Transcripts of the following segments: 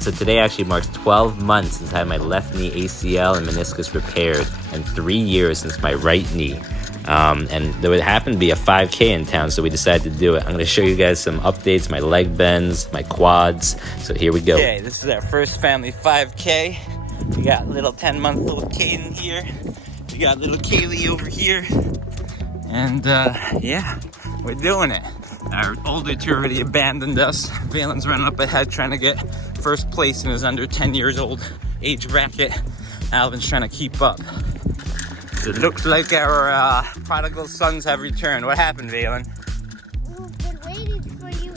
So today actually marks 12 months since I had my left knee ACL and meniscus repaired, and 3 years since my right knee. And there would happen to be a 5K in town, so we decided to do it. I'm going to show you guys some updates, my leg bends, my quads. So here we go. Okay, this is our first family 5K. We got little 10-month-old Caden here. We got little Kaylee over here. And yeah, we're doing it. Our older two already abandoned us. Valen's running up ahead trying to get first place in his under 10 years old age bracket. Alvin's trying to keep up. It looks like our prodigal sons have returned. What happened, Valen? We've been waiting for you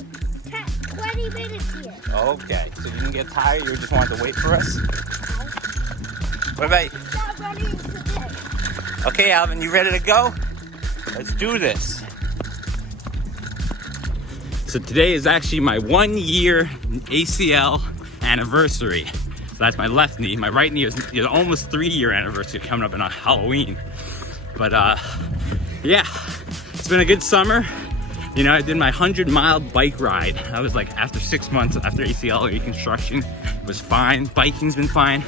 20 minutes here. Okay, so you didn't get tired? You just wanted to wait for us? What about you? Stop running today. Okay, Alvin, you ready to go? Let's do this. So today is actually my 1 year ACL anniversary. So that's my left knee. My right knee is almost 3 year anniversary coming up on Halloween. But yeah, it's been a good summer. You know, I did my 100-mile bike ride. I was like, after 6 months after ACL reconstruction, it was fine. Biking's been fine.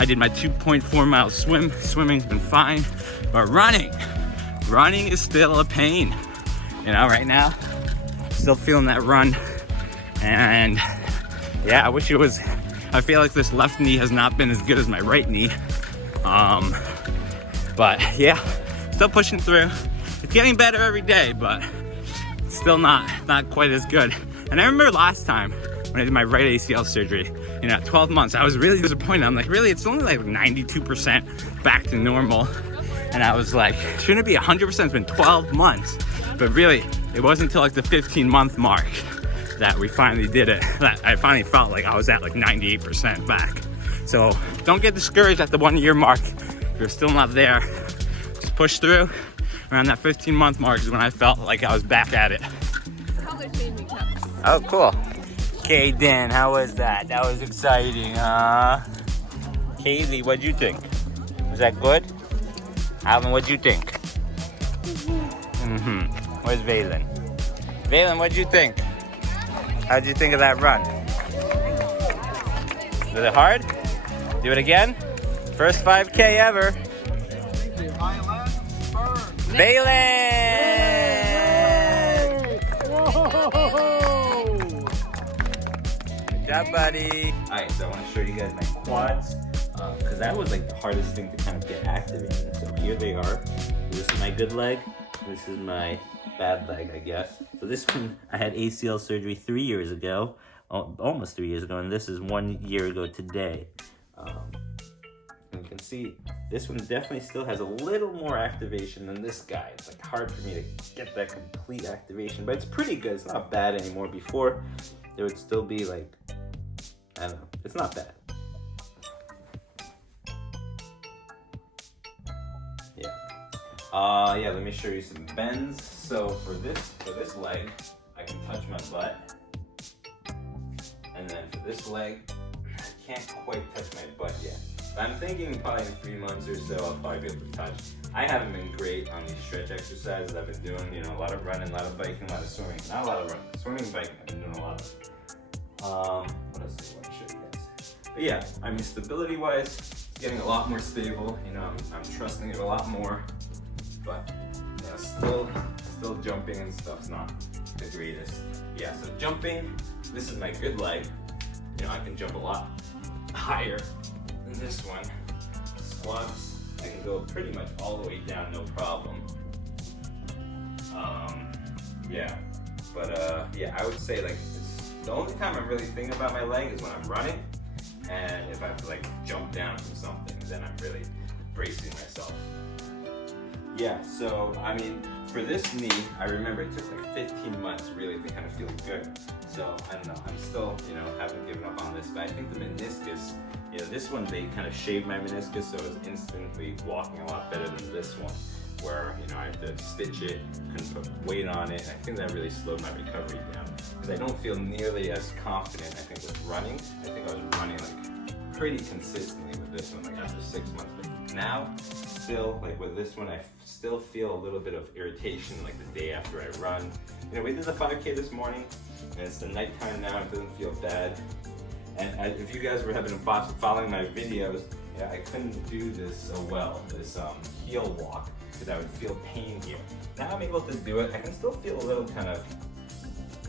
I did my 2.4 mile swim. Swimming's been fine. But running is still a pain. You know, right now, still feeling that run. And yeah, I wish it was, I feel like this left knee has not been as good as my right knee. But yeah, still pushing through. It's getting better every day, but still not quite as good. And I remember last time when I did my right ACL surgery, you know, at 12 months, I was really disappointed. I'm like, really, it's only like 92% back to normal. And I was like, shouldn't it be 100%? It's been 12 months. But really, it wasn't until like the 15-month mark that we finally did it, that I finally felt like I was at like 98% back. So don't get discouraged at the 1 year mark. If you're still not there, just push through. Around that 15-month mark is when I felt like I was back at it. Oh, cool. Okay, Dan, how was that? That was exciting, huh? Kaylee, what'd you think? Was that good? Alvin, what'd you think? Where's Valen? Valen, what'd you think? How'd you think of that run? Was it hard? Do it again? First 5K ever. Valen! Good job, buddy. Alright, so I want to show you guys my quads, because that was like the hardest thing to kind of get activated. So here they are. This is my good leg. This is my bad leg, I guess. So this one, I had ACL surgery 3 years ago, almost 3 years ago, and this is 1 year ago today. And you can see this one definitely still has a little more activation than this guy. It's like hard for me to get that complete activation, but it's pretty good. It's not bad anymore. Before, there would still be like, I don't know, it's not bad. Yeah, let me show you some bends. So for this leg, I can touch my butt. And then for this leg, I can't quite touch my butt yet. But I'm thinking probably in 3 months or so, I'll probably be able to touch. I haven't been great on these stretch exercises I've been doing. You know, a lot of running, a lot of biking, a lot of swimming. Not a lot of running. Swimming and biking, I've been doing a lot of. What else do I want to show you guys? But yeah, I mean, stability-wise, it's getting a lot more stable. You know, I'm trusting it a lot more. But you know, still jumping and stuff's not the greatest. Yeah, so jumping, this is my good leg. You know, I can jump a lot higher than this one. Squats, I can go pretty much all the way down, no problem. Yeah, but yeah, I would say like the only time I'm really thinking about my leg is when I'm running, and if I have to like jump down from something, then I'm really bracing myself. Yeah, so I mean, for this knee, I remember it took like 15 months really to kind of feel good. So I don't know, I'm still, you know, haven't given up on this, but I think the meniscus, you know, this one they kind of shaved my meniscus, so I was instantly walking a lot better than this one, where, you know, I had to stitch it, couldn't put weight on it, and I think that really slowed my recovery down, because I don't feel nearly as confident, I think, with running. I think I was running like pretty consistently with this one, like after 6 months. But now, still, like with this one, I still feel a little bit of irritation like the day after I run. You know, we did the 5K this morning, and it's the nighttime now, it doesn't feel bad. And if you guys have been following my videos, yeah, I couldn't do this so well, this heel walk, because I would feel pain here. Now I'm able to do it. I can still feel a little kind of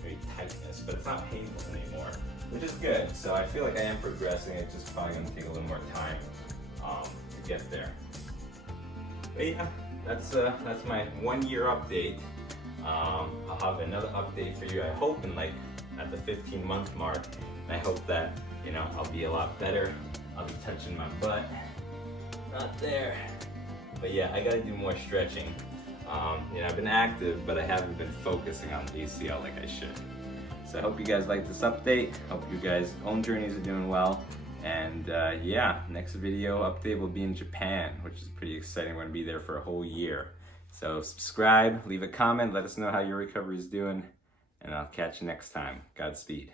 maybe tightness, but it's not painful anymore, which is good. So I feel like I am progressing. It's just probably gonna take a little more time to get there. But yeah, that's my 1 year update. I'll have another update for you, I hope, in like at the 15-month mark. And I hope that, you know, I'll be a lot better. I'll be touching my butt. Not there. But yeah, I gotta do more stretching. You know, I've been active, but I haven't been focusing on the ACL like I should. So I hope you guys like this update. Hope you guys' own journeys are doing well. And yeah, next video update will be in Japan, which is pretty exciting. We're gonna be there for a whole year. So subscribe, leave a comment, let us know how your recovery is doing, and I'll catch you next time. Godspeed.